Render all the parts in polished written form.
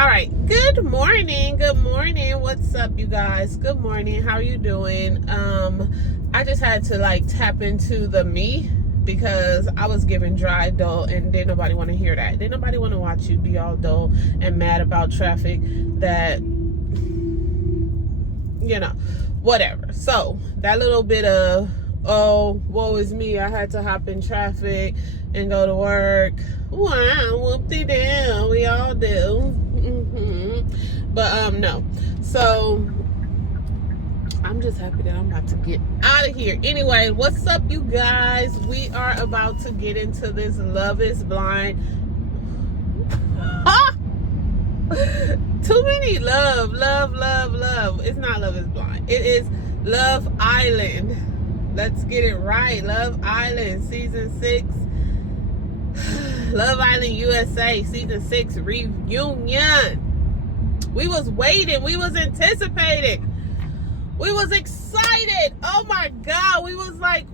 All right, good morning. What's up, you guys? Good morning. How are you doing? I just had to tap into the me because I was giving dry, dull, and didn't nobody want to hear that. Didn't nobody want to watch you be all dull and mad about traffic that, whatever. So that little bit of, oh, woe is me, I had to hop in traffic and go to work. Wow, whoop-de-doo, we all do. But no. So I'm just happy that I'm about to get out of here. Anyway, what's up, you guys? We are about to get into this Love is Blind. Too many love. It's not Love is Blind. It is Love Island. Let's get it right. Love Island season 6. Love Island USA season 6 reunion. We was waiting. We was anticipating. We was excited. Oh my God. We was like,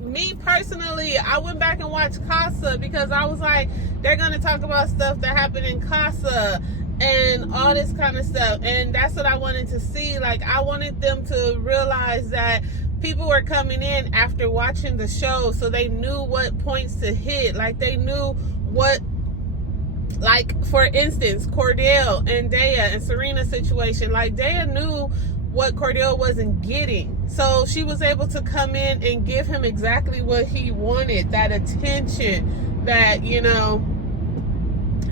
me personally, I went back and watched Casa because I was like, they're going to talk about stuff that happened in Casa and all this kind of stuff. And that's what I wanted to see. Like, I wanted them to realize that people were coming in after watching the show, so they knew what points to hit. Like, they knew what, like, for instance, Cordell and Daya and Serena's situation. Like, Daya knew what Cordell wasn't getting, so she was able to come in and give him exactly what he wanted, that attention, that,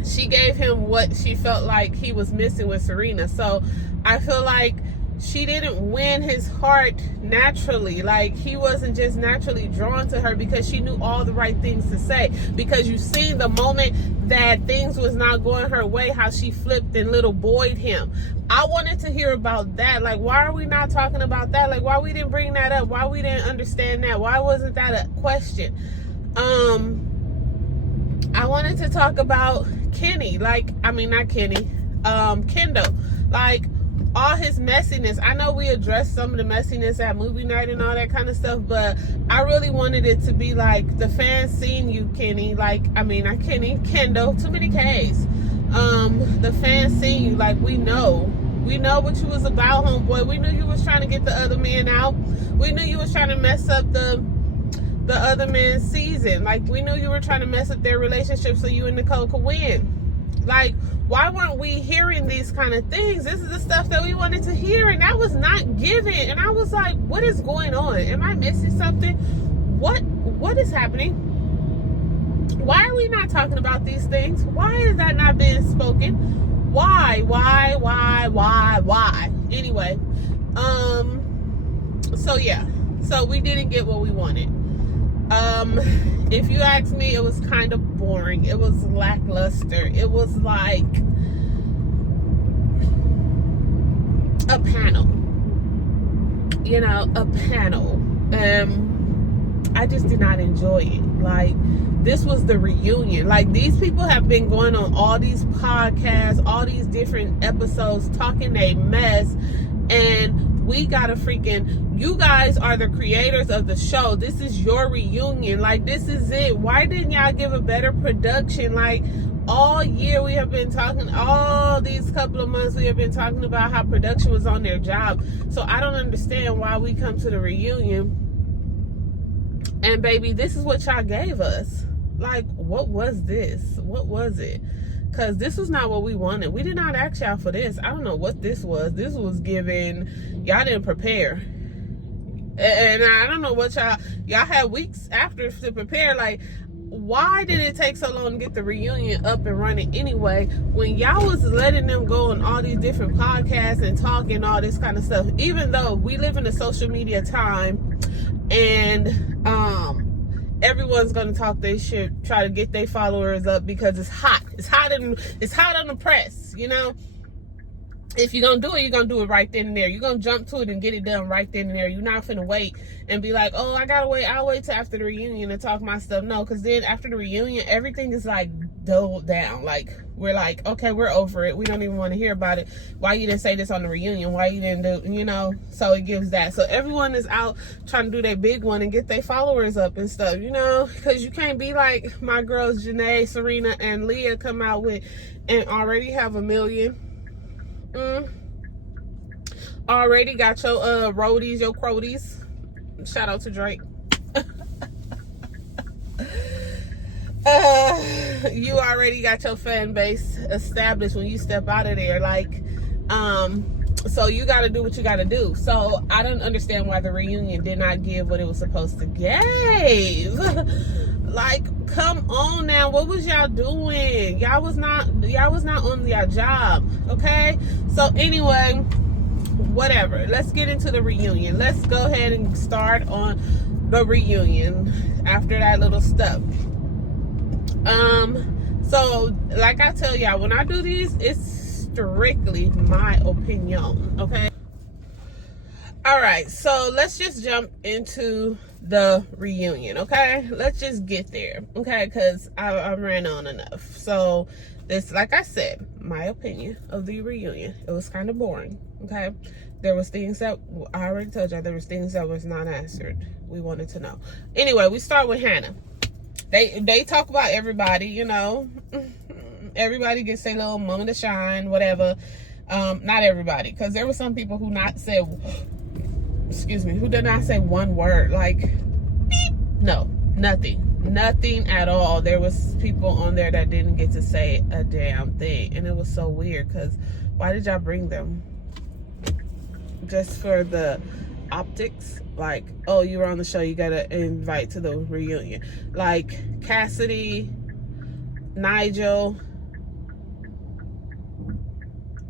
she gave him what she felt like he was missing with Serena. So I feel like she didn't win his heart naturally. Like, he wasn't just naturally drawn to her because she knew all the right things to say. Because you seen the moment that things was not going her way, how she flipped and little boyed him. I wanted to hear about that. Like, why are we not talking about that? Like, why we didn't bring that up? Why we didn't understand that? Why wasn't that a question? I wanted to talk about Kenny. Kendall. Like, all his messiness. I know we addressed some of the messiness at movie night and all that kind of stuff, but I really wanted it to be like the fans seen you, Kenny. Kendall, too many K's. The fans seen you. Like, we know what you was about, homeboy. We knew you was trying to get the other man out. We knew you was trying to mess up the other man's season. Like, we knew you were trying to mess up their relationship so you and Nicole could win. Like, why weren't we hearing these kind of things? This is the stuff that we wanted to hear, and that was not given. And I was like, what is going on? Am I missing something? What is happening? Why are we not talking about these things? Why is that not being spoken? Why? Anyway, so we didn't get what we wanted. If you ask me, it was kind of boring. It was lackluster. It was like a panel. I just did not enjoy it. Like, this was the reunion. Like, these people have been going on all these podcasts, all these different episodes, talking a mess, and we gotta you guys are the creators of the show. This is your reunion. Like, this is it. Why didn't y'all give a better production? Like, all year we have been talking, all these couple of months we have been talking about how production was on their job. So I don't understand why we come to the reunion and, baby, this is what y'all gave us. Like, what was this? What was it? Because this was not what we wanted. We did not ask y'all for this. I don't know what this was. This was given, y'all didn't prepare. And I don't know what y'all had weeks after to prepare. Like, why did it take so long to get the reunion up and running anyway, when y'all was letting them go on all these different podcasts and talking all this kind of stuff? Even though we live in a social media time and everyone's gonna talk their shit, try to get their followers up because it's hot. It's hot on the press, If you're gonna do it, you're gonna do it right then and there. You're gonna jump to it and get it done right then and there. You're not finna wait and be like, oh, I'll wait till after the reunion to talk my stuff. No, because then after the reunion, everything is like dulled down. Like, we're like, okay, we're over it. We don't even want to hear about it. Why you didn't say this on the reunion? Why you didn't do, you know? So it gives that. So everyone is out trying to do their big one and get their followers up and stuff, you know? Because you can't be like my girls, Janae, Serena, and Leah come out with and already have 1 million. Already got your roadies, your croadies. Shout out to Drake. You already got your fan base established when you step out of there. Like, so you got to do what you got to do. So I don't understand why the reunion did not give what it was supposed to give. Like, come on now. What was y'all doing? Y'all was not on your job. Okay. So anyway, whatever. Let's get into the reunion. Let's go ahead and start on the reunion after that little stuff. So like I tell y'all, when I do these, it's strictly my opinion, okay? All right, so let's just jump into the reunion, okay? Let's just get there, okay? Because I ran on enough. So this, like I said, my opinion of the reunion, it was kind of boring, okay? There was things that, I already told y'all, there was things that was not answered. We wanted to know. Anyway, we start with Hannah. They talk about everybody, you know. Everybody gets their little moment to shine, whatever. Not everybody, because there were some people who who did not say one word, like beep. No, nothing at all. There was people on there that didn't get to say a damn thing, and it was so weird. Because why did y'all bring them? Just for the optics? Like, oh, you were on the show, you gotta invite to the reunion. Like Cassidy, Nigel,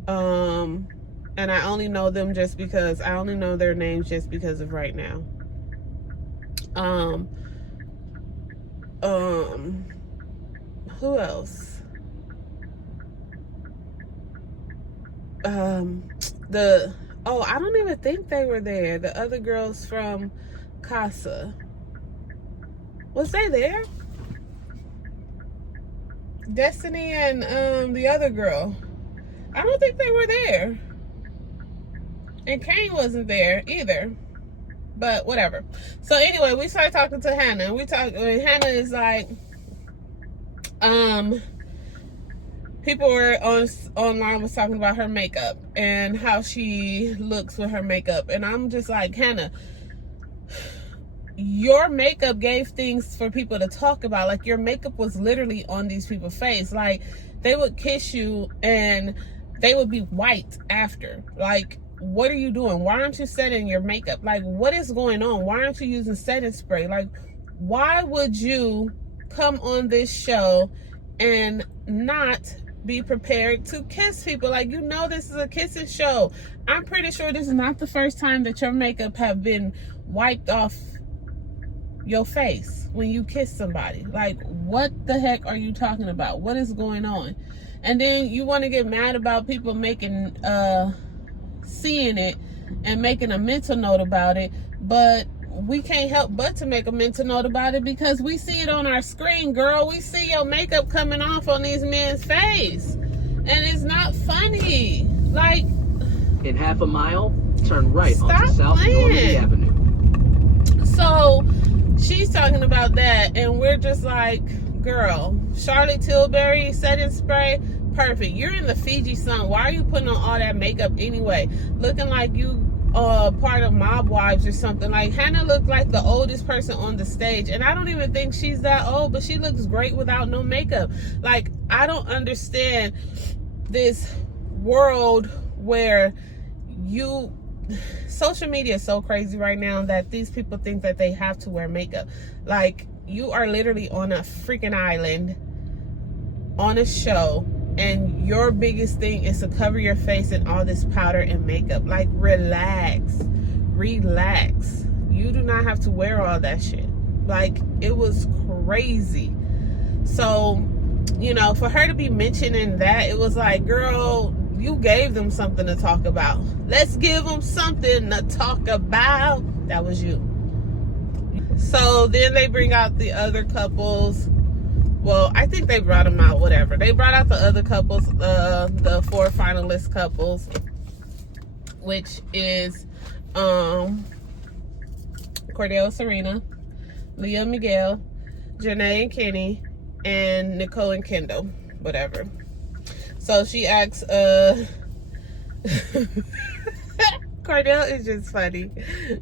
and I only know them just because I only know their names just because of right now. Who else? I don't even think they were there. The other girls from Casa. Was they there? Destiny and the other girl. I don't think they were there. And Kane wasn't there either. But whatever. So anyway, we started talking to Hannah. And Hannah is like, people were online was talking about her makeup and how she looks with her makeup. And I'm just like, Hannah, your makeup gave things for people to talk about. Like, your makeup was literally on these people's face. Like, they would kiss you and they would be white after. Like, what are you doing? Why aren't you setting your makeup? Like, what is going on? Why aren't you using setting spray? Like, why would you come on this show and not be prepared to kiss people? Like, you know, this is a kissing show. I'm pretty sure this is not the first time that your makeup have been wiped off your face when you kiss somebody. Like, what the heck are you talking about? What is going on? And then you want to get mad about people making seeing it and making a mental note about it, but we can't help but to make a mental note about it because we see it on our screen, girl. We see your makeup coming off on these men's face, and it's not funny. Like, in half a mile, turn right onto South Normandy Avenue. So she's talking about that, and we're just like, girl, Charlotte Tilbury setting spray, perfect. You're in the Fiji sun. Why are you putting on all that makeup anyway? Looking like you part of Mob Wives or something. Like, Hannah looked like the oldest person on the stage, and I don't even think she's that old, but she looks great without no makeup. Like, I don't understand this world where social media is so crazy right now that these people think that they have to wear makeup. Like, you are literally on a freaking island on a show, and your biggest thing is to cover your face in all this powder and makeup. Like, relax. You do not have to wear all that shit. Like, it was crazy. So, you know, for her to be mentioning that, it was like, girl, you gave them something to talk about. Let's give them something to talk about. That was you. So then they bring out the other couples. Well, I think they brought them out, whatever. They brought out the other couples, the 4 finalist couples, which is Cordell Serena, Leah Miguel, Janae and Kenny, and Nicole and Kendall, whatever. So she asks, Cordell is just funny.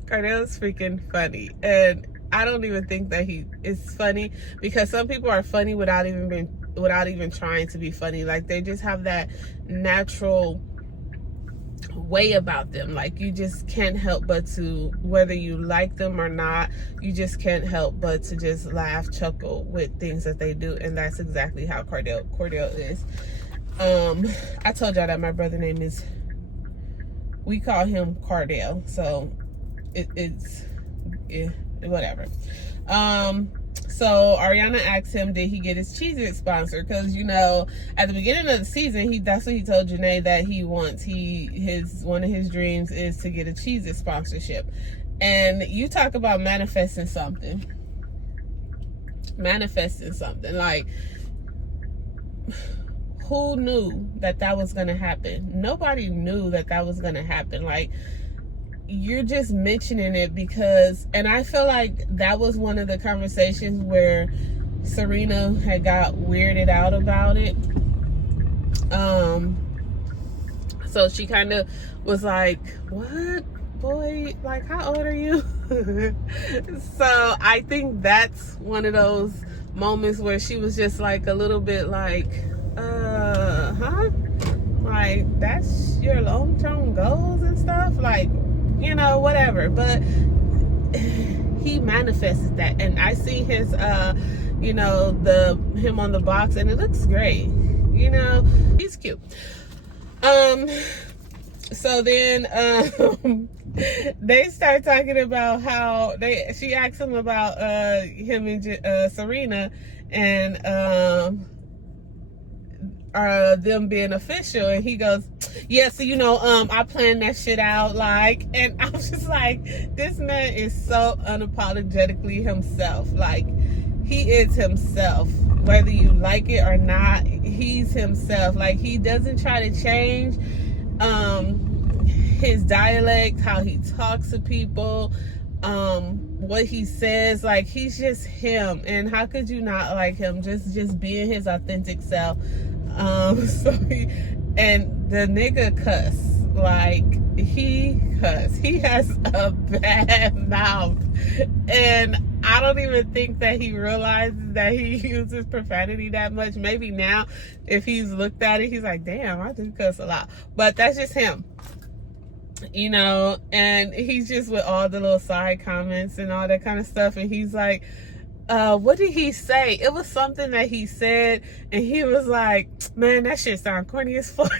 Cordell is freaking funny. And I don't even think that he is funny, because some people are funny without even trying to be funny. Like, they just have that natural way about them. Like, you just can't help but to, whether you like them or not, you just can't help but to just laugh, chuckle with things that they do. And that's exactly how Cordell is. I told y'all that my brother name is, we call him Cardell, so it's whatever. So Ariana asked him, did he get his Cheez-It sponsor? Because, you know, at the beginning of the season, that's what he told Janae that he wants. One of his dreams is to get a Cheez-It sponsorship. And you talk about manifesting something. Like, who knew that was gonna happen? Nobody knew that was gonna happen. Like, you're just mentioning it because, and I feel like that was one of the conversations where Serena had got weirded out about it. So she kind of was like, what, boy, like, how old are you? So I think that's one of those moments where she was just like a little bit like, huh? Like, that's your long-term goals and stuff? Like, you know, whatever. But he manifested that, and I see his you know, him on the box, and it looks great. You know, he's cute. So then they start talking about how she asked him about him and Serena and them being official, and he goes, yeah, so, you know, I planned that shit out, like, and I was just like, this man is so unapologetically himself. Like, he is himself, whether you like it or not. He's himself. Like, he doesn't try to change his dialect, how he talks to people, what he says. Like, he's just him, and how could you not like him? Just being his authentic self. And the nigga cuss, like, he has a bad mouth, and I don't even think that he realizes that he uses profanity that much. Maybe now, if he's looked at it, he's like, damn, I do cuss a lot. But that's just him, you know. And he's just with all the little side comments and all that kind of stuff, and he's like, what did he say? It was something that he said, and he was like, man, that shit sound corny as fuck.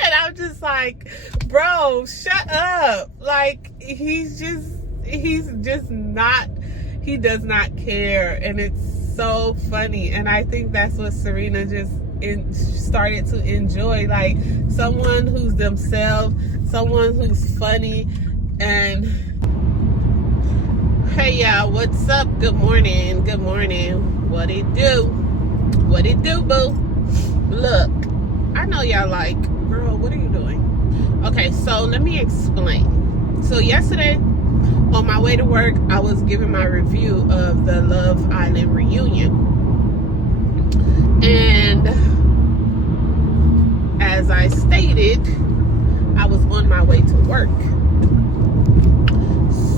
And I'm just like, bro, shut up. Like, he does not care. And it's so funny. And I think that's what Serena just started to enjoy. Like, someone who's themselves, someone who's funny. And hey, y'all, what's up? Good morning. What it do, boo? Look, I know y'all like, girl, what are you doing? Okay, so let me explain. So yesterday, on my way to work, I was giving my review of the Love Island reunion. And as I stated, I was on my way to work.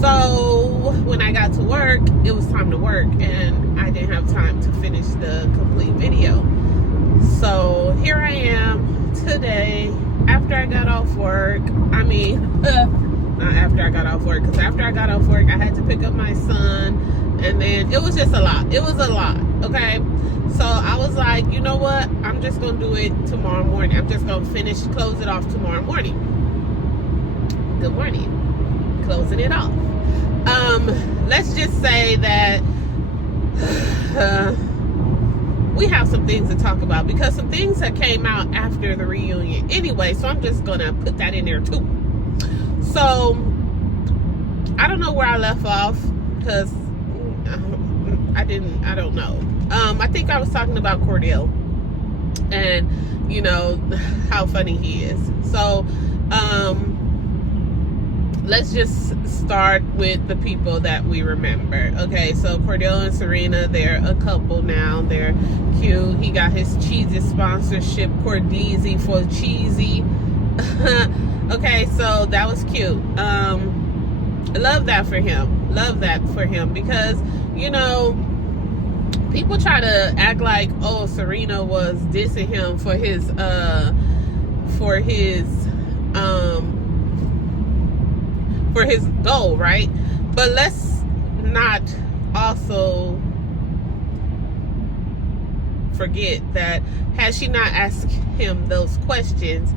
So when I got to work, it was time to work, and I didn't have time to finish the complete video. So here I am today, after I got off work. I mean, not after I got off work, because after I got off work, I had to pick up my son, and then it was just a lot. It was a lot, okay? So I was like, you know what? I'm just going to do it tomorrow morning. I'm just going to close it off tomorrow morning. Good morning. Closing it off. Let's just say that we have some things to talk about, because some things that came out after the reunion anyway, so I'm just gonna put that in there too. So I don't know where I left off, because I don't know. I think I was talking about Cordell and, you know, how funny he is. So, let's just start with the people that we remember. Okay, so Cordell and Serena, they're a couple now. They're cute. He got his cheesy sponsorship, Cordeezy for cheesy. Okay, so that was cute. Love that for him. Love that for him because, you know, people try to act like, oh, Serena was dissing him for his goal, right? But let's not also forget that had she not asked him those questions,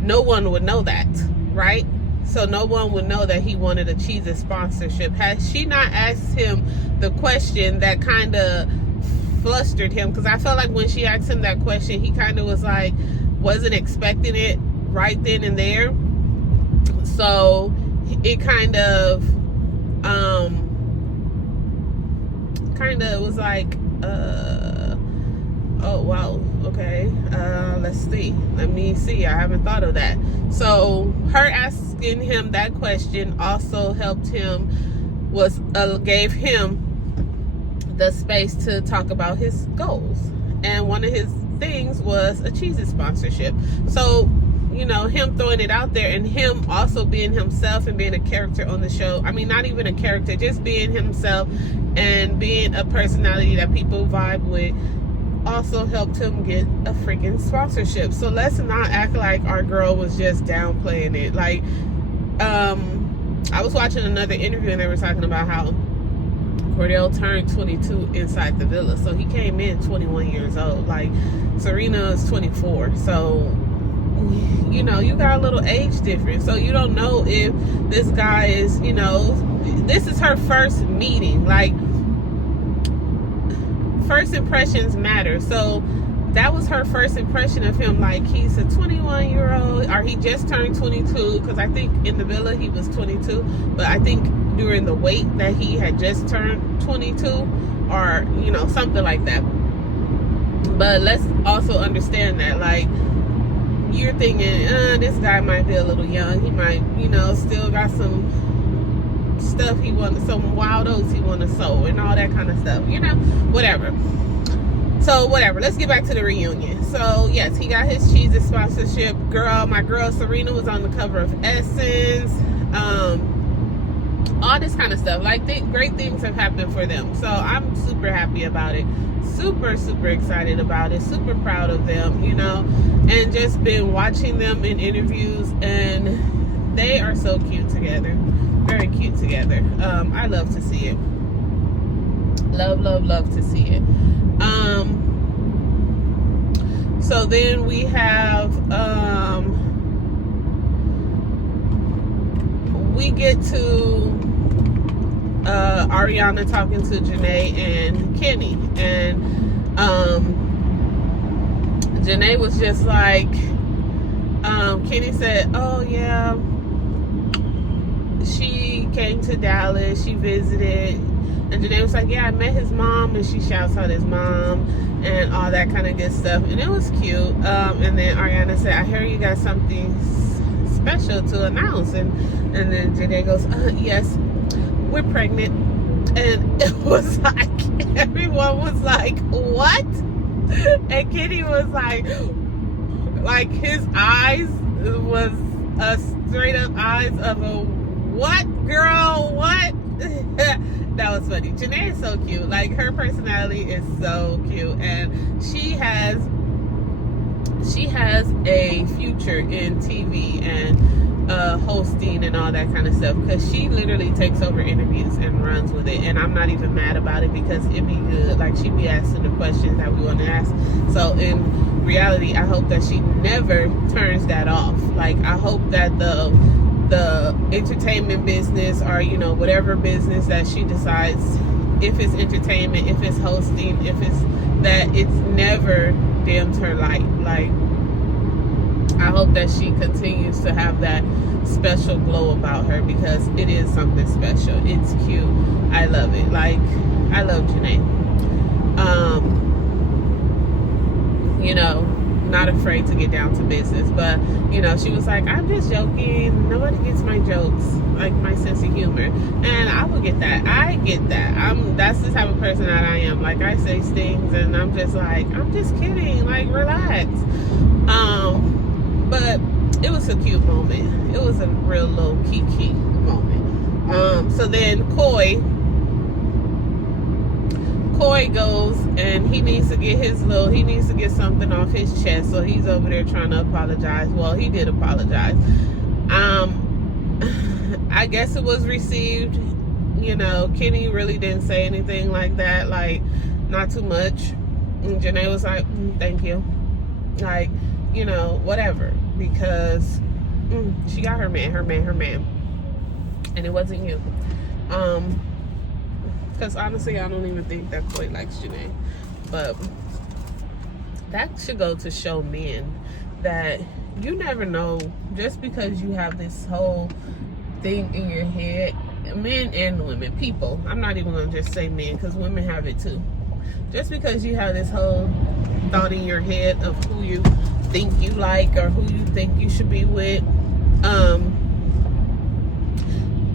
no one would know that, right? So no one would know that he wanted a cheesy sponsorship. Had she not asked him the question that kind of flustered him, because I felt like when she asked him that question, he kind of was like, wasn't expecting it right then and there. So it kind of was like, oh wow, okay, let me see, I haven't thought of that. So her asking him that question also helped him, gave him the space to talk about his goals, and one of his things was a cheesy sponsorship. So, you know, him throwing it out there and him also being himself and being a character on the show. I mean, not even a character, just being himself and being a personality that people vibe with also helped him get a freaking sponsorship. So let's not act like our girl was just downplaying it. Like, I was watching another interview and they were talking about how Cordell turned 22 inside the villa. So he came in 21 years old. Like, Serena is 24. So, you know, you got a little age difference. So you don't know if this guy is, you know, this is her first meeting. Like, first impressions matter. So that was her first impression of him. Like, he's a 21-year-old, or he just turned 22, because I think in the villa he was 22, but I think during the wait that he had just turned 22, or, you know, something like that. But let's also understand that, like, you're thinking, this guy might be a little young. He might, you know, still got some stuff he wants, some wild oats he want to sow and all that kind of stuff, you know, whatever. So whatever, let's get back to the reunion. So yes, he got his cheesy sponsorship. My girl Serena was on the cover of Essence, all this kind of stuff. Like, great things have happened for them, so I'm super happy about it, super excited about it, super proud of them, you know, and just been watching them in interviews, and they are so cute together, very cute together. I love to see it, love to see it. So then we have we get to Ariana talking to Janae and Kenny, and Janae was just like, Kenny said, oh yeah, she came to Dallas, she visited, and Janae was like, yeah, I met his mom, and she shouts out his mom and all that kind of good stuff, and it was cute. And then Ariana said, I hear you got something special to announce, and then Janae goes, yes, we're pregnant. And it was like, everyone was like, what? And Kenny was like his eyes was a straight up eyes of a what, girl, what? That was funny. Janae is so cute. Like, her personality is so cute, and she has a future in TV and hosting and all that kind of stuff, because she literally takes over interviews and runs with it, and I'm not even mad about it, because it'd be good. Like, she'd be asking the questions that we want to ask. So in reality, I hope that she never turns that off. Like, I hope that the entertainment business, or, you know, whatever business that she decides, if it's entertainment, if it's hosting, if it's that, it's never dimmed her light. Like, I hope that she continues to have that special glow about her, because it is something special. It's cute. I love it. Like, I love Janae. You know, not afraid to get down to business. But, you know, she was like, I'm just joking. Nobody gets my jokes, like my sense of humor. And I would get that. I get that. That's the type of person that I am. Like, I say things and I'm just like, I'm just kidding. Like, relax. But it was a cute moment. It was a real little kiki moment. So then Coy goes and he needs to get something off his chest. So he's over there trying to apologize. Well, he did apologize. I guess it was received. You know, Kenny really didn't say anything like that. Like, not too much. And Janae was like, thank you. Like, you know, whatever. Because she got her man. And it wasn't you. Because honestly, I don't even think that Coy likes Janae. But that should go to show men that you never know, just because you have this whole thing in your head, men and women, people. I'm not even going to just say men, because women have it too. Just because you have this whole thought in your head of who you think you like or who you think you should be with,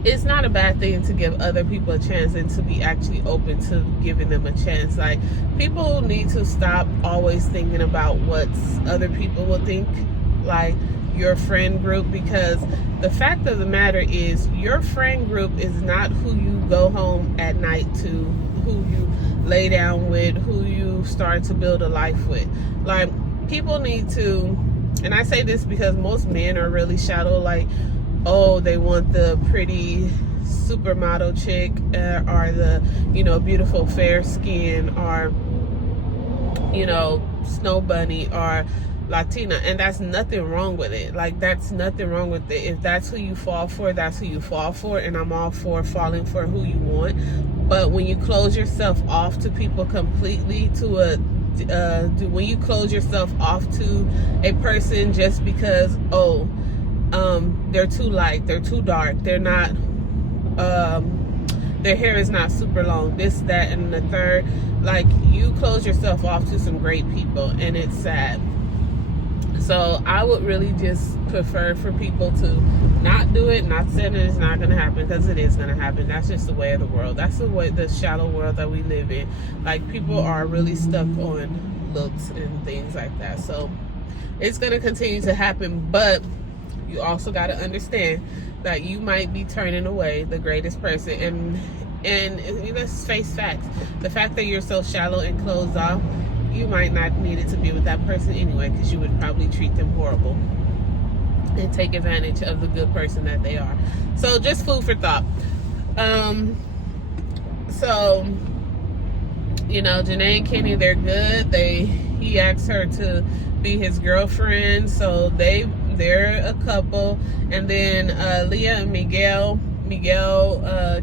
it's not a bad thing to give other people a chance and to be actually open to giving them a chance. Like, people need to stop always thinking about what other people will think, like your friend group, because the fact of the matter is your friend group is not who you go home at night to, who you lay down with, who you start to build a life with. Like, people need to, and I say this because most men are really shallow, like, oh, they want the pretty supermodel chick or the, you know, beautiful fair skin, or, you know, snow bunny or Latina. And that's nothing wrong with it. Like, that's nothing wrong with it. If that's who you fall for, that's who you fall for. And I'm all for falling for who you want. But when you close yourself off to people completely, to when you close yourself off to a person just because, oh, they're too light, they're too dark, they're not, their hair is not super long, this, that, and the third, like, you close yourself off to some great people, and it's sad. So I would really just prefer for people to not do it. Not saying that it's not going to happen, because it is going to happen. That's just the way of the world. That's the way, the shallow world that we live in. Like, people are really stuck on looks and things like that. So it's going to continue to happen, but you also got to understand that you might be turning away the greatest person. And let's face facts. The fact that you're so shallow and closed off, you might not need it to be with that person anyway, because you would probably treat them horrible and take advantage of the good person that they are. So just food for thought. So, you know, Janae and Kenny, they're good. He asked her to be his girlfriend, so they're a couple. And then Leah and Miguel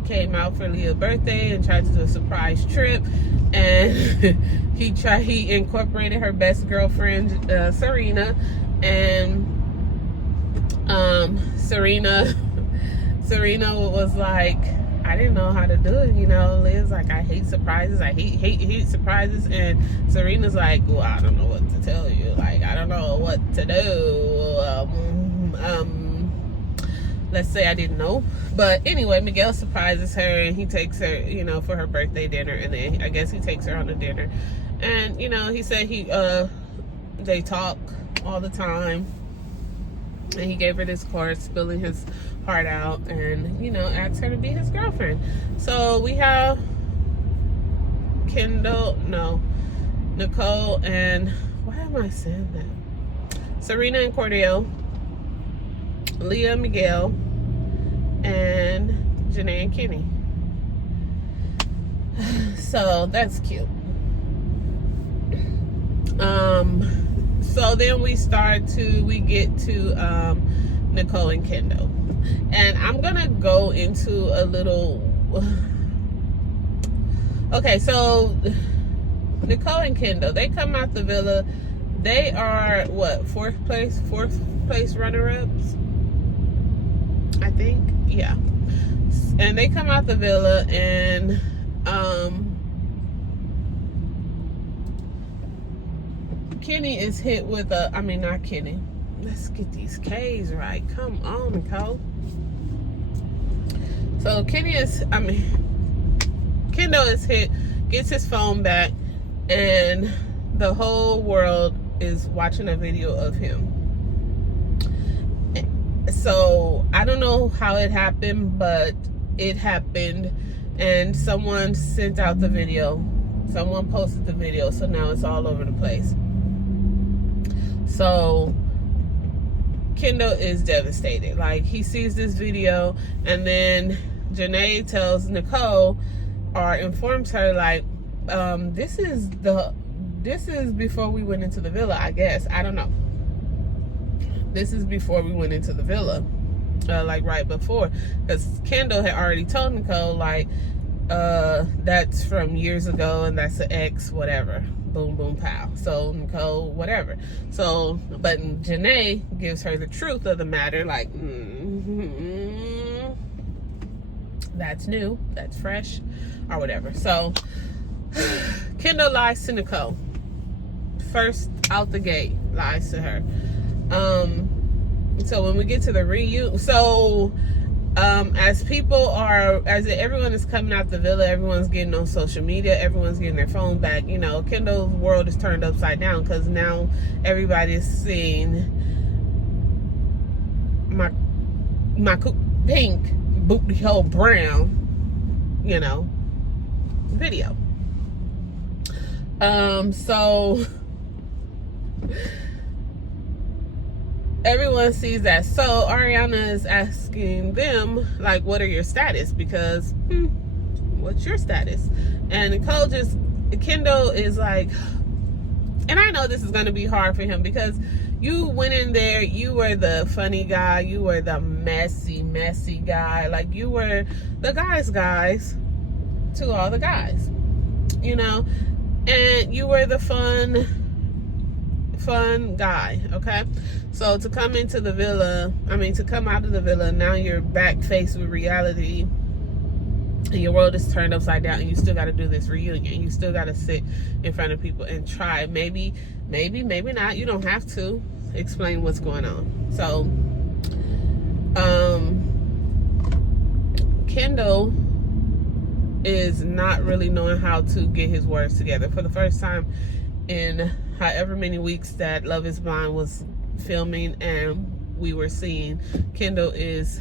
came out for Leah's birthday and tried to do a surprise trip, and he incorporated her best girlfriend, Serena, and Serena was like, I didn't know how to do it, you know. Liz like, I hate surprises. I hate surprises. And Serena's like, well, I don't know what to tell you. Like, I don't know what to do. Let's say I didn't know. But anyway, Miguel surprises her, and he takes her, you know, for her birthday dinner. And then I guess he takes her on a dinner. And, you know, he said they talk all the time. And he gave her this card, spilling his heart out, and, you know, asked her to be his girlfriend. So we have Nicole, and why am I saying that? Serena and Cordell, Leah and Miguel, and Janae and Kenny. So that's cute. So then we get to Nicole and Kendall. And I'm gonna go into a little, okay, so Nicole and Kendall, they come out the villa. They are what, fourth place runner-ups, I think. Yeah. And they come out the villa, and Kenny is hit with a, I mean, not Kenny. Let's get these K's right. Come on, Nicole. So Kendall is hit, gets his phone back, and the whole world is watching a video of him. So I don't know how it happened, but it happened, and someone sent out the video. Someone posted the video, so now it's all over the place. So Kendall is devastated. Like, he sees this video, and then Janae tells Nicole, or informs her, like, this is before we went into the villa, I guess. I don't know. This is before we went into the villa, like right before, because Kendall had already told Nicole, like, that's from years ago, and that's an ex, whatever. Boom, boom, pow. So Nicole, whatever. So, but Janae gives her the truth of the matter, like, that's new, that's fresh, or whatever. So Kendall lies to Nicole. First out the gate, lies to her. So when we get to the reunion, so as everyone is coming out the villa, everyone's getting on social media, everyone's getting their phone back, you know, Kendall's world is turned upside down, because now everybody's seeing my pink booty hole brown, you know, video. So everyone sees that. So Ariana is asking them, like, what are your status? Because, what's your status? And Kendall is like, and I know this is going to be hard for him, because you went in there, you were the funny guy, you were the messy guy, like, you were the guys to all the guys, you know, and you were the fun guy, okay? So to come into the villa, to come out of the villa, now you're back faced with reality, and your world is turned upside down, and you still got to do this reunion. You still got to sit in front of people and try. Maybe not. You don't have to explain what's going on. So, Kendall is not really knowing how to get his words together. For the first time in however many weeks that Love is Blind was filming and we were seeing, Kendall is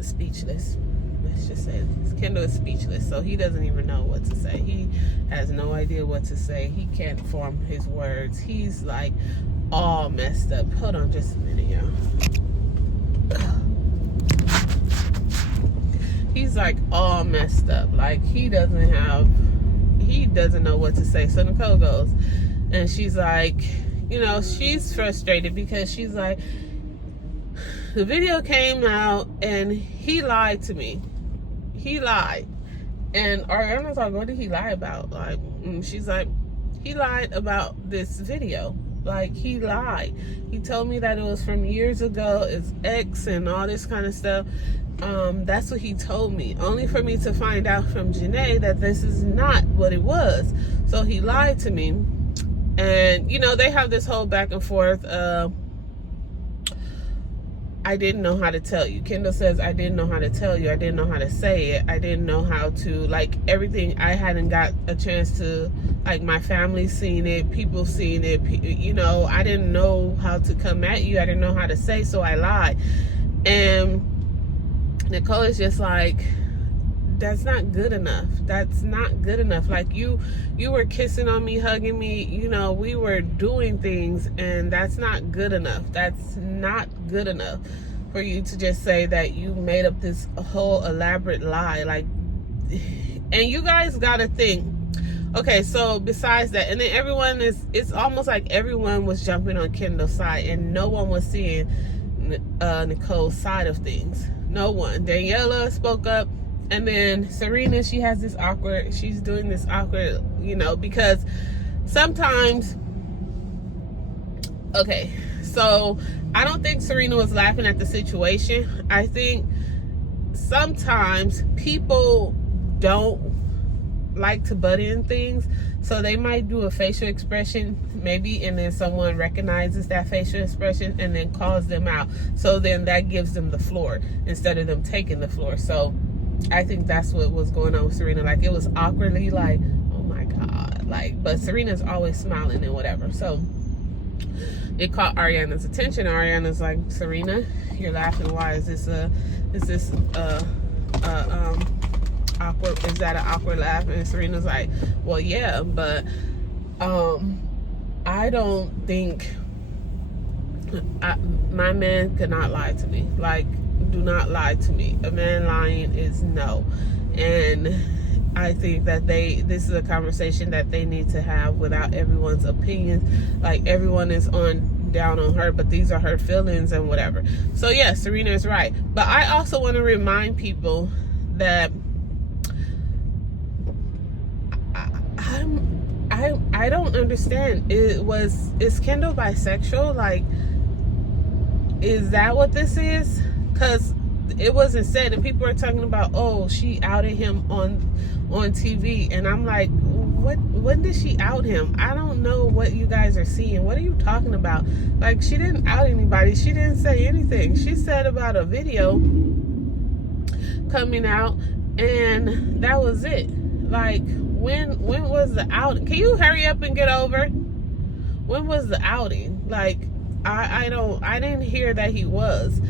speechless. Let's just say this. Kendall is speechless, so he doesn't even know what to say. He has no idea what to say. He can't form his words. He's like all messed up. Hold on just a minute, y'all. He's like all messed up. Like, he doesn't know what to say. So Nicole goes, and she's like, you know, she's frustrated because she's like, the video came out and he lied to me. He lied. And Ariana's like, what did he lie about? Like, she's like, he lied about this video. Like, he lied. He told me that it was from years ago, his ex and all this kind of stuff. That's what he told me, only for me to find out from Janae that this is not what it was. So he lied to me. And, you know, they have this whole back and forth. I didn't know how to tell you. Kendall says, I didn't know how to tell you. I didn't know how to say it. I didn't know how to, like, everything. I hadn't got a chance to, like, my family seen it, people seen it, you know, I didn't know how to come at you. I didn't know how to say, so I lied. And Nicole is just like, that's not good enough. That's not good enough. Like, you were kissing on me, hugging me, you know, we were doing things, and that's not good enough. That's not good enough for you to just say that you made up this whole elaborate lie. Like, and you guys gotta think, okay, so besides that, and then it's almost like everyone was jumping on Kendall's side, and no one was seeing Nicole's side of things. No one. Daniela spoke up, and then Serena, she's doing this awkward, you know, because sometimes, okay, so I don't think Serena was laughing at the situation. I think sometimes people don't like to butt in things, so they might do a facial expression maybe, and then someone recognizes that facial expression and then calls them out, so then that gives them the floor instead of them taking the floor. So I think that's what was going on with Serena. Like, it was awkwardly like, oh my god, like, but Serena's always smiling and whatever. So it caught Ariana's attention. Ariana's like, Serena, you're laughing, why? Is this awkward? Is that an awkward laugh? And Serena's like, well, yeah, but I don't think my man could not lie to me. Like, do not lie to me. A man lying is no. And I think that this is a conversation that they need to have without everyone's opinions. Like, everyone is down on her, but these are her feelings and whatever. So yeah, Serena is right. But I also want to remind people that I don't understand. Is Kendall bisexual? Like, is that what this is? Because it wasn't said, and people are talking about, oh, she outed him on TV, and I'm like, when did she out him? I don't know what you guys are seeing. What are you talking about? Like, she didn't out anybody. She didn't say anything. She said about a video coming out, and that was it. Like, when was the outing? Can you hurry up and get over? When was the outing? Like, I didn't hear that he was.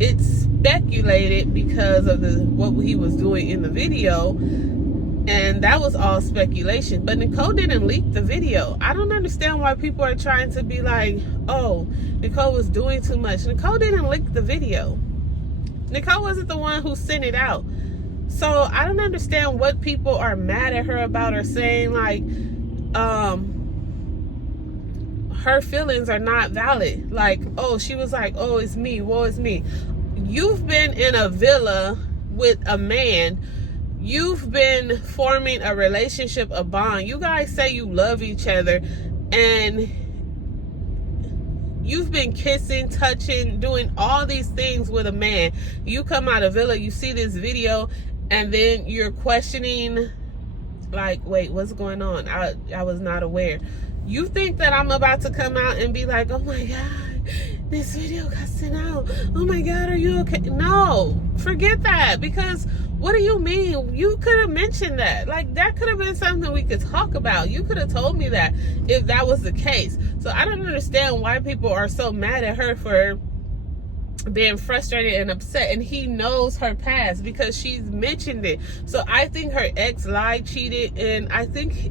It's speculated because of what he was doing in the video, and that was all speculation. But Nicole didn't leak the video. I don't understand why people are trying to be like, oh, Nicole was doing too much. Nicole didn't leak the video. Nicole wasn't the one who sent it out. So I don't understand what people are mad at her about, or saying like her feelings are not valid. Like, oh, she was like, oh, it's me, woe is me. You've been in a villa with a man. You've been forming a relationship, a bond. You guys say you love each other, and you've been kissing, touching, doing all these things with a man. You come out of villa, you see this video, and then you're questioning, like, wait, what's going on? I was not aware. You think that I'm about to come out and be like, oh my God, this video got sent out. Oh my God, are you okay? No, forget that. Because what do you mean? You could have mentioned that. Like, that could have been something we could talk about. You could have told me that if that was the case. So I don't understand why people are so mad at her for being frustrated and upset. And he knows her past because she's mentioned it. So I think her ex lied, cheated, and I think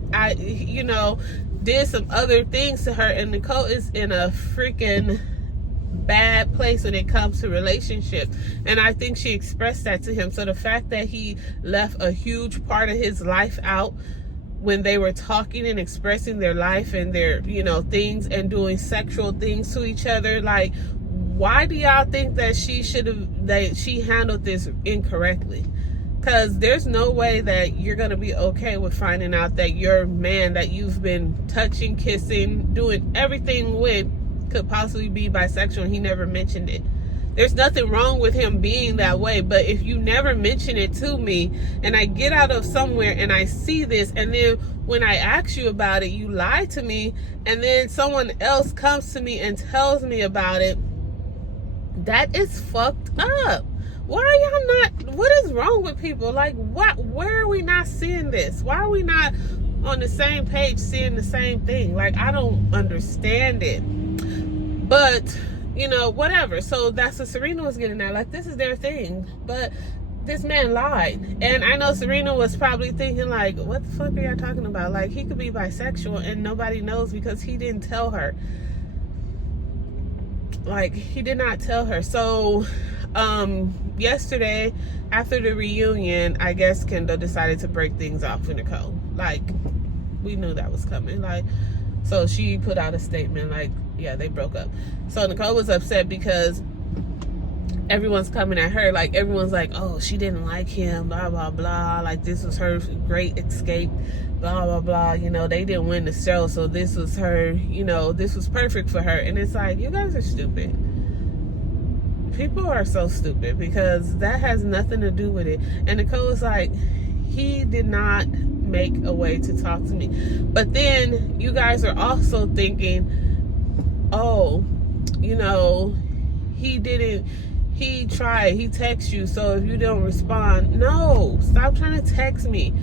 did some other things to her. And Nicole is in a freaking bad place when it comes to relationships, and I think she expressed that to him. So the fact that he left a huge part of his life out when they were talking and expressing their life and their things and doing sexual things to each other, like, why do y'all think that she handled this incorrectly? Because there's no way that you're going to be okay with finding out that your man that you've been touching, kissing, doing everything with could possibly be bisexual, and he never mentioned it. There's nothing wrong with him being that way, but if you never mention it to me, and I get out of somewhere and I see this, and then when I ask you about it, you lie to me, and then someone else comes to me and tells me about it, that is fucked up. Why are y'all not, what is wrong with people? Like, where are we not seeing this? Why are we not on the same page seeing the same thing? Like, I don't understand it. But, whatever. So that's what Serena was getting at. Like, this is their thing. But this man lied. And I know Serena was probably thinking, like, what the fuck are y'all talking about? Like, he could be bisexual and nobody knows because he didn't tell her. Like, he did not tell her. So, yesterday, after the reunion, I guess Kendall decided to break things off with Nicole. Like, we knew that was coming. Like, so she put out a statement like, yeah, they broke up. So Nicole was upset because everyone's coming at her. Like, everyone's like, oh, she didn't like him, blah, blah, blah. Like, this was her great escape, blah, blah, blah. They didn't win the show, so this was her, this was perfect for her. And it's like, you guys are stupid. People are so stupid because that has nothing to do with it. And Nicole was like, he did not make a way to talk to me. But then you guys are also thinking, oh, you know, he tried, he texts you, so if you don't respond, no, stop trying to text me.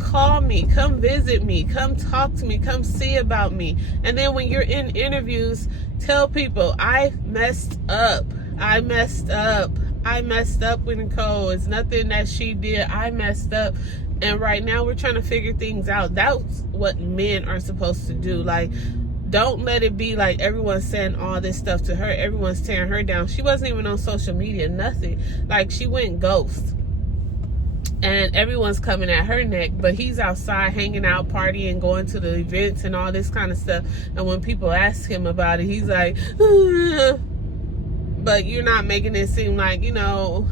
Call me, come visit me, come talk to me, come see about me. And then when you're in interviews, tell people, I messed up with Nicole. It's nothing that she did. I messed up. And right now we're trying to figure things out. That's what men are supposed to do. Like, don't let it be like everyone's saying all this stuff to her. Everyone's tearing her down. She wasn't even on social media, nothing. Like, she went ghost. And everyone's coming at her neck, but he's outside hanging out, partying, going to the events and all this kind of stuff. And when people ask him about it, he's like, but you're not making it seem like, you know,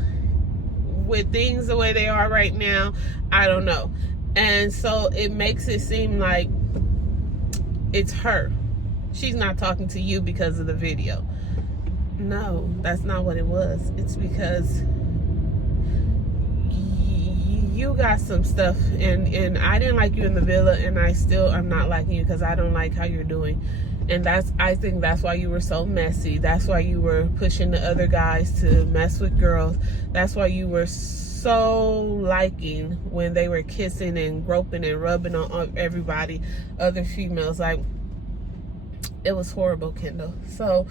with things the way they are right now, I don't know. And so it makes it seem like it's her. She's not talking to you because of the video. No, that's not what it was. It's because you got some stuff, and I didn't like you in the villa, and I'm not liking you because I don't like how you're doing. And I think that's why you were so messy. That's why you were pushing the other guys to mess with girls. That's why you were so liking when they were kissing and groping and rubbing on everybody, other females. Like, it was horrible, Kendall. So,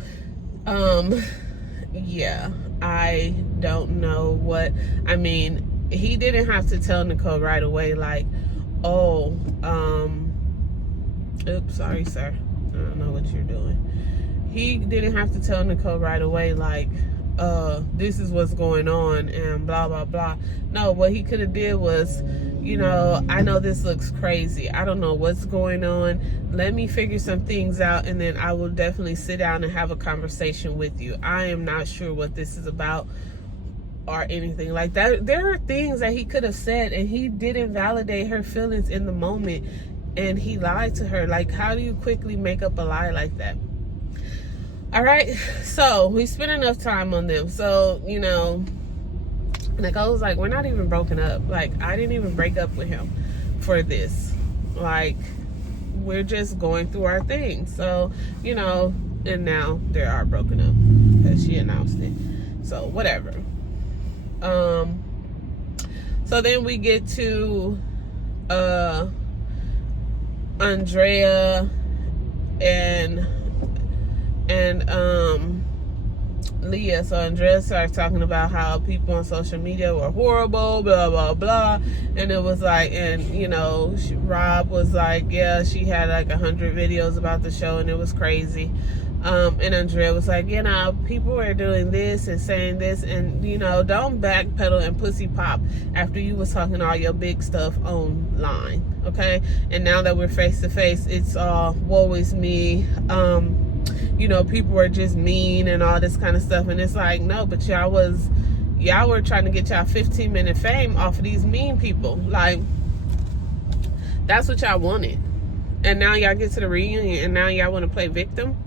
yeah, I don't know what, I mean, he didn't have to tell Nicole right away, like, oh, oops, sorry, sir. I don't know what you're doing. He didn't have to tell Nicole right away, like, this is what's going on and blah, blah, blah. No, what he could have did was, you know, I know this looks crazy. I don't know what's going on. Let me figure some things out, and then I will definitely sit down and have a conversation with you. I am not sure what this is about or anything like that. There are things that he could have said, and he didn't validate her feelings in the moment, and he lied to her. Like, how do you quickly make up a lie like that? All right, so we spent enough time on them. So, you know, Nicole was like, we're not even broken up. Like, I didn't even break up with him for this. Like, we're just going through our thing. So, you know, and now they are broken up because she announced it. So, whatever. So then we get to Andrea and Leah. So Andrea started talking about how people on social media were horrible, blah, blah, blah. And it was like, and, you know, Rob was like, yeah, she had like 100 videos about the show and it was crazy. And Andrea was like, you know, people are doing this and saying this, and, you know, don't backpedal and pussy pop after you was talking all your big stuff online, okay? And now that we're face to face, it's all woe is me. You know, people are just mean and all this kind of stuff. And it's like, no, but y'all were trying to get y'all 15-minute fame off of these mean people. Like, that's what y'all wanted. And now y'all get to the reunion and now y'all want to play victim?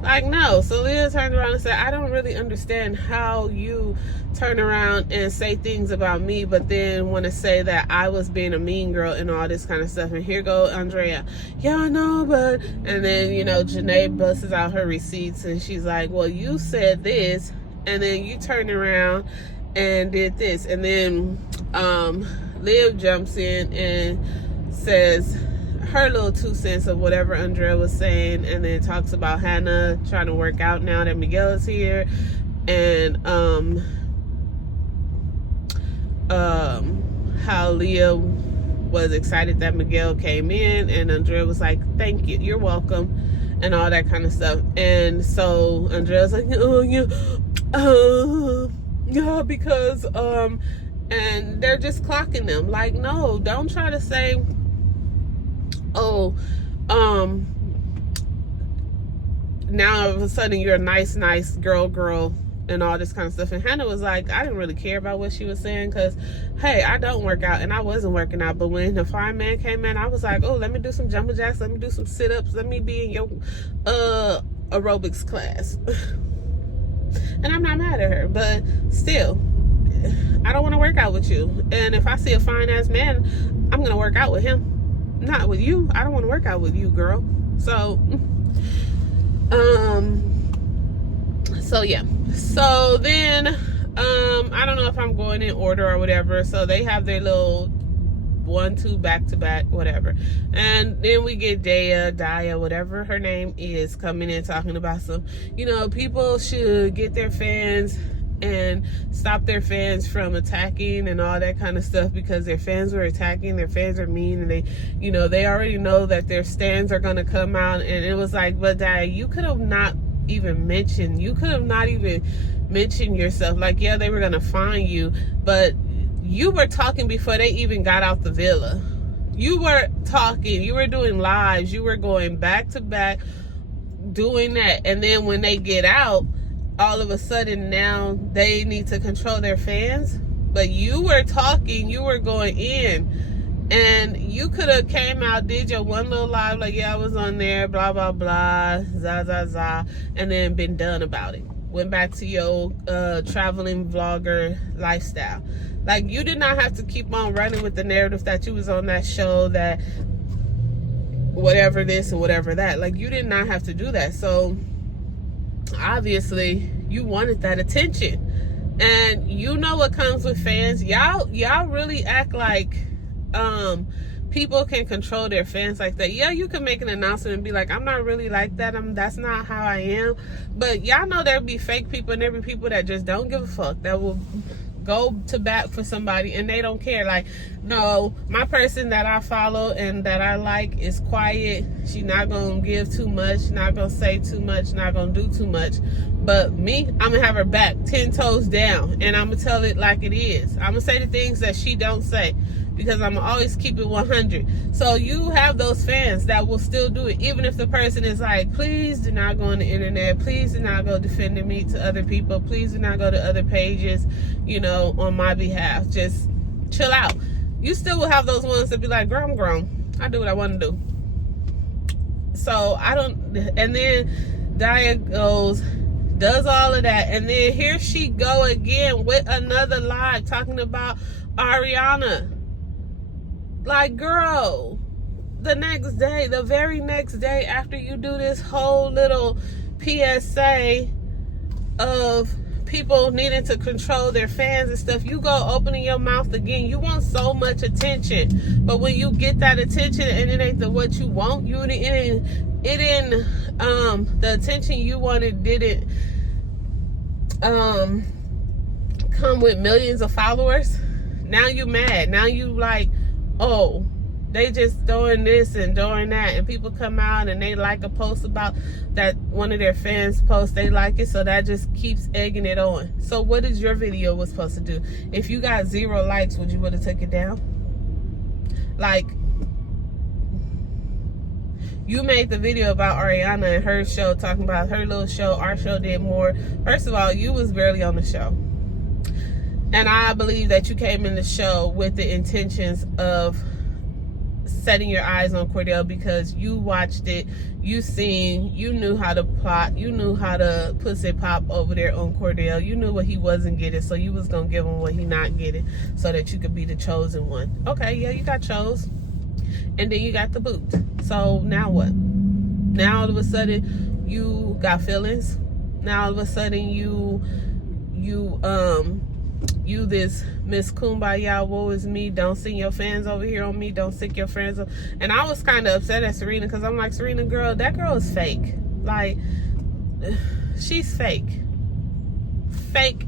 Like, no. So Leah turned around and said, I don't really understand how you turn around and say things about me, but then want to say that I was being a mean girl and all this kind of stuff. And here go Andrea. Yeah, I know, but... And then, you know, Janae busts out her receipts and she's like, well, you said this, and then you turned around and did this. And then Liv jumps in and says her little 2 cents of whatever Andrea was saying, and then talks about Hannah trying to work out now that Miguel is here, and how Leah was excited that Miguel came in, and Andrea was like, thank you, you're welcome, and all that kind of stuff. And so Andrea's like, oh yeah, yeah, because and they're just clocking them. Like, no, don't try to say, oh, now all of a sudden you're a nice girl and all this kind of stuff. And Hannah was like, I didn't really care about what she was saying, because hey, I don't work out and I wasn't working out, but when the fireman came in, I was like, oh, let me do some jumping jacks, let me do some sit-ups, let me be in your aerobics class. And I'm not mad at her, but still, I don't want to work out with you. And if I see a fine ass man, I'm going to work out with him. Not with you. I don't want to work out with you, girl. So, yeah. So then, I don't know if I'm going in order or whatever. So they have their little 1, 2 back to back, whatever. And then we get Daya, whatever her name is, coming in talking about some, people should get their fans and stop their fans from attacking and all that kind of stuff, because their fans were attacking, their fans are mean, and they already know that their stands are going to come out. And it was like, but Daya, you could have not even mentioned yourself. Like, yeah, they were going to fine you, but you were talking before they even got out the villa. You were talking, you were doing lives, you were going back to back doing that. And then when they get out, all of a sudden now they need to control their fans. But you were talking, you were going in, and you could have came out, did your one little live, like, yeah, I was on there, blah, blah, blah, za, and then been done about it. Went back to your traveling vlogger lifestyle. Like, you did not have to keep on running with the narrative that you was on that show, that whatever this and whatever that. Like, you did not have to do that. So obviously you wanted that attention, and you know what comes with fans. Y'all really act like people can control their fans like that. Yeah, you can make an announcement and be like, I'm not really like that, that's not how I am. But y'all know there'll be fake people, and there'll be people that just don't give a fuck, that will go to bat for somebody and they don't care. Like, no, my person that I follow and that I like is quiet. She's not gonna give too much, not gonna say too much, not gonna do too much. But me, I'm gonna have her back 10 toes down, and I'm gonna tell it like it is. I'm gonna say the things that she don't say, because I'm gonna always keep it 100. So you have those fans that will still do it, even if the person is like, please do not go on the internet, please do not go defending me to other people, please do not go to other pages, on my behalf. Just chill out. You still will have those ones that be like, girl, I'm grown, I do what I want to do. So I don't. And then Daya does all of that, and then here she go again with another live talking about Ariana. Like, girl, the very next day after you do this whole little PSA of people needing to control their fans and stuff, you go opening your mouth again. You want so much attention, but when you get that attention and it ain't what you want, the attention you wanted didn't come with millions of followers. Now you mad. Now you like, oh, they just doing this and doing that, and people come out and they like a post about that, one of their fans post, they like it, so that just keeps egging it on. So what is your video was supposed to do? If you got 0 likes, would you would have took it down? Like, you made the video about Ariana and her show, talking about her little show, our show did more. First of all, you was barely on the show, and I believe that you came in the show with the intentions of setting your eyes on Cordell, because you watched it, you knew how to plot, you knew how to pussy pop over there on Cordell, you knew what he wasn't getting, so you was gonna give him what he not getting, so that you could be the chosen one. Okay, yeah, you got chose, and then you got the boot. So now what? Now all of a sudden you got feelings. Now all of a sudden you this Miss Kumbaya, woe is me, don't send your fans over here on me, don't sick your friends up. And I was kind of upset at Serena, because I'm like, Serena, girl, that girl is fake. Like, she's fake. Fake.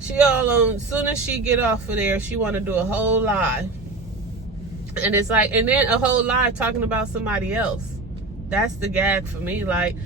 She all on, as soon as she get off of there, she want to do a whole live. And it's like, and then a whole live talking about somebody else. That's the gag for me. Like,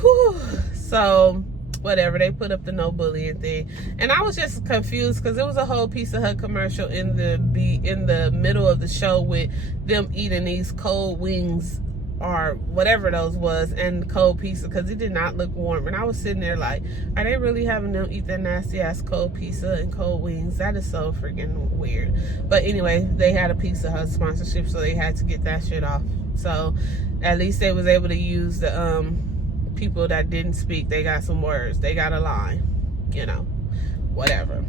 whew. So whatever, they put up the no bullying thing, and I was just confused because there was a whole Pizza Hut commercial in the middle of the show with them eating these cold wings or whatever those was, and cold pizza, because it did not look warm. And I was sitting there like, are they really having them eat that nasty ass cold pizza and cold wings? That is so freaking weird. But anyway, they had a Pizza Hut sponsorship, so they had to get that shit off. So at least they was able to use the people that didn't speak. They got some words, they got a line, whatever.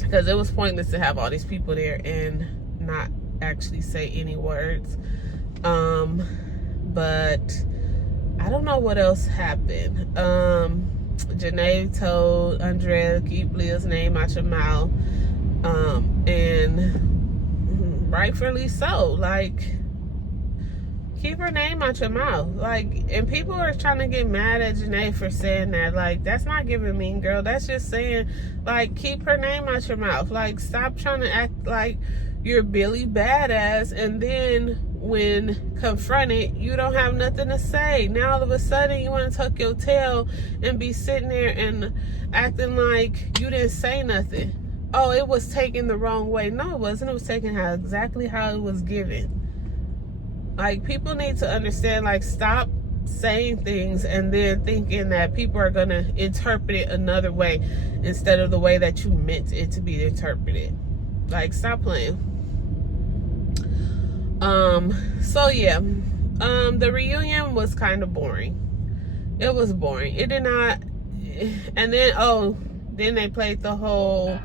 Because it was pointless to have all these people there and not actually say any words. But I don't know what else happened. Janae told Andrea to keep Leah's name out your mouth. And rightfully so. Like, keep her name out your mouth. Like, and people are trying to get mad at Janae for saying that. Like, that's not giving mean girl. That's just saying, like, keep her name out your mouth. Like, stop trying to act like you're Billy Badass, and then when confronted, you don't have nothing to say. Now all of a sudden you want to tuck your tail and be sitting there and acting like you didn't say nothing. Oh, it was taken the wrong way. No, it wasn't. It was taken exactly how it was given. Like, people need to understand, like, stop saying things and then thinking that people are going to interpret it another way instead of the way that you meant it to be interpreted. Like, stop playing. So yeah, the reunion was kind of boring. It was boring. It did not, and then, then they played the whole,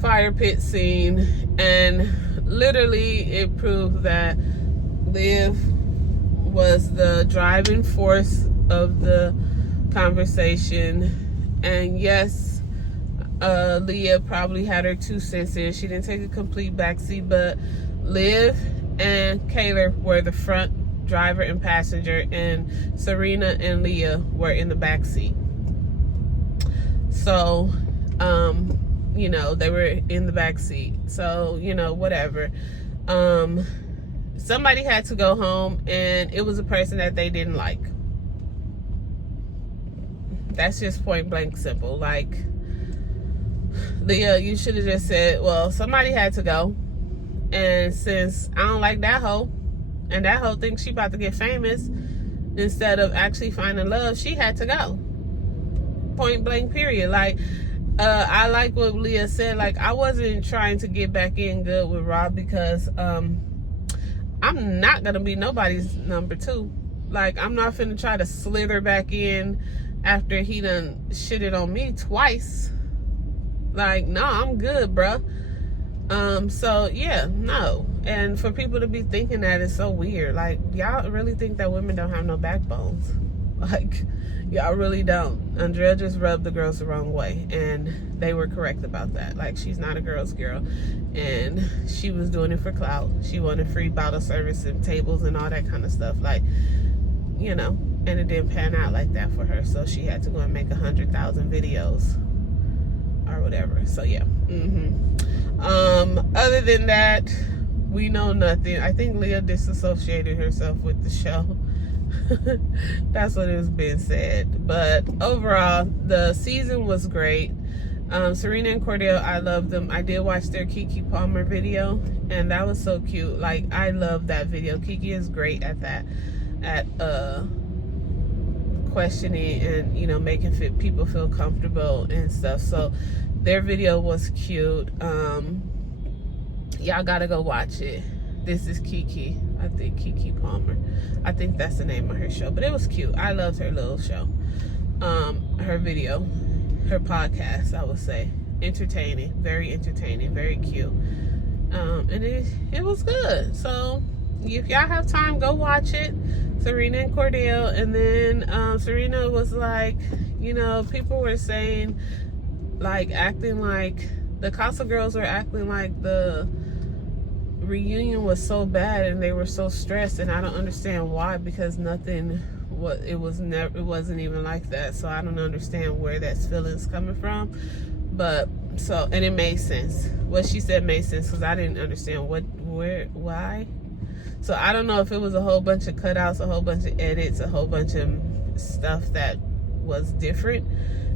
fire pit scene, and literally it proved that Liv was the driving force of the conversation. And yes, Leah probably had her 2 cents in. She didn't take a complete backseat, but Liv and Kayla were the front driver and passenger, and Serena and Leah were in the backseat. So, you know, they were in the backseat. So, you know, whatever. Somebody had to go home, and it was a person that they didn't like. That's just point blank simple. Like, Leah, you should have just said, well, somebody had to go, and since I don't like that hoe, and that hoe thinks she about to get famous instead of actually finding love, she had to go. Point blank period. Like, I like what Leah said. Like, I wasn't trying to get back in good with Rob because I'm not gonna be nobody's number 2. Like, I'm not finna try to slither back in after he done shitted on me twice. Like, no, I'm good, bruh. So yeah, no. And for people to be thinking that is so weird. Like, y'all really think that women don't have no backbones? Like, y'all really don't. Andrea just rubbed the girls the wrong way, and they were correct about that. Like, she's not a girl's girl, and she was doing it for clout. She wanted free bottle service and tables and all that kind of stuff. Like, you know, and it didn't pan out like that for her, so she had to go and make 100,000 videos or whatever. So yeah. Other than that, we know nothing. I think Leah disassociated herself with the show. That's what has been said. But overall, the season was great. Serena and Cordell, I love them. I did watch their Keke Palmer video, and that was so cute. Like, I love that video. Keke is great at that, at questioning and, you know, making people feel comfortable and stuff. So their video was cute. Y'all gotta go watch it. This is Keke. I think Keke Palmer. I think that's the name of her show. But it was cute. I loved her little show. Her video. Her podcast, I would say. Entertaining. Very entertaining. Very cute. And it was good. So if y'all have time, go watch it. Serena and Cordell. And then Serena was like, you know, people were saying, like, acting like the Casa girls were acting like the reunion was so bad and they were so stressed, and I don't understand why, because it wasn't even like that. So I don't understand where that feeling's coming from. But so, and it made sense. What she said made sense, because I didn't understand why. So I don't know if it was a whole bunch of cutouts, a whole bunch of edits, a whole bunch of stuff that was different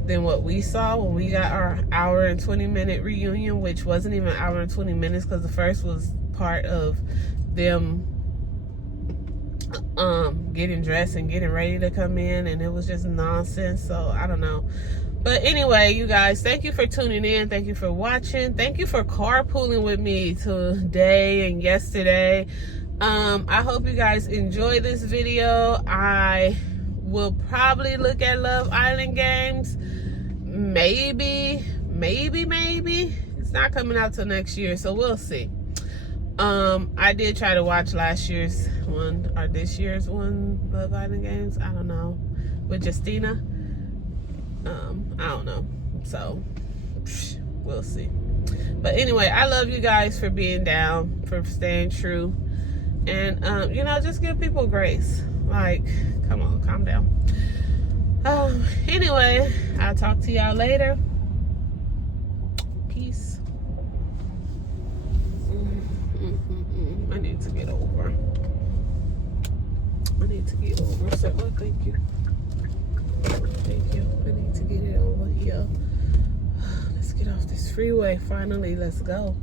than what we saw when we got our hour and 20-minute reunion, which wasn't even an hour and 20 minutes, because the first was part of them getting dressed and getting ready to come in, and it was just nonsense. So I don't know, But anyway, you guys, thank you for tuning in. Thank you for watching. Thank you for carpooling with me today and yesterday. I hope you guys enjoy this video. I will probably look at Love Island Games. Maybe. It's not coming out till next year, so we'll see. I did try to watch last year's one or this year's one, Love Island Games. I don't know, with Justina. I don't know. So we'll see. But anyway, I love you guys for being down, for staying true, and you know, just give people grace. Like, come on, calm down. Anyway, I'll talk to y'all later. Peace. I need to get over. So, thank you. Thank you. I need to get it over here. Let's get off this freeway. Finally, let's go.